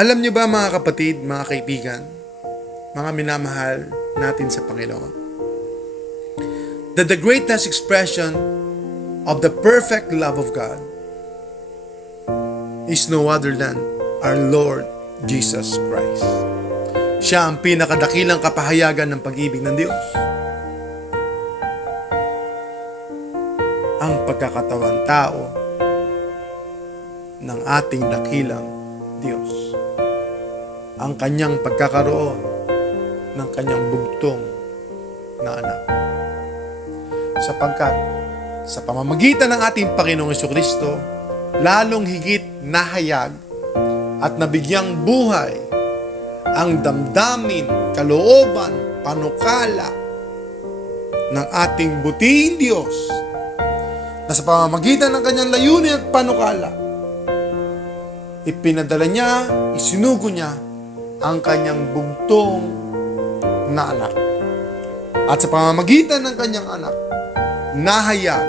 Alam niyo ba mga kapatid, mga kaibigan, mga minamahal natin sa Panginoon, that the greatest expression of the perfect love of God is no other than our Lord Jesus Christ. Siya ang pinakadakilang kapahayagan ng pag-ibig ng Diyos. Ang pagkakatawan tao ng ating dakilang Diyos. Ang kanyang pagkakaroon ng kanyang bugtong na anak. Sapagkat sa pamamagitan ng ating Panginoong Jesucristo, lalong higit nahayag at nabigyang buhay ang damdamin, kalooban, panukala ng ating butihing Diyos na sa pamamagitan ng kanyang layunin at panukala, ipinadala niya, isinugo niya ang kanyang bugtong na anak. At sa pamamagitan ng kanyang anak, nahayag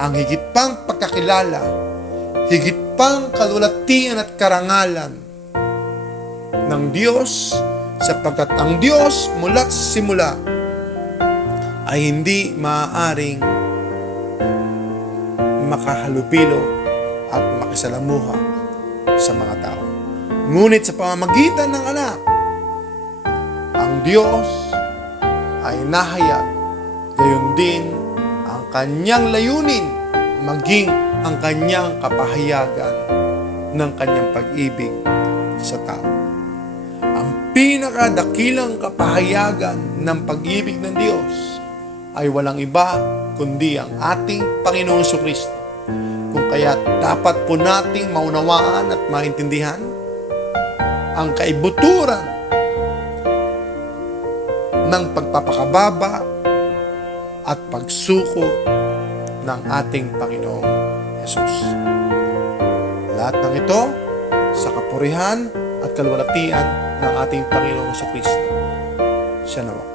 ang higit pang pagkakilala, higit pang kalulatian at karangalan ng Diyos, sapagkat ang Diyos mula't simula ay hindi maaaring makahalupilo at makisalamuha sa mga tao. Ngunit sa pamamagitan ng anak, ang Diyos ay nahayag, gayon din ang kanyang layunin, maging ang kanyang kapahayagan ng kanyang pag-ibig sa tao. Ang pinakadakilang kapahayagan ng pag-ibig ng Diyos ay walang iba kundi ang ating Panginoong Jesucristo. Kung kaya dapat po nating maunawaan at maintindihan ang kaibuturan ng pagpapakababa at pagsuko ng ating Panginoong Hesus. Lahat ng ito sa kapurihan at kalwalatian ng ating Panginoong Jesucristo. Siya nawa.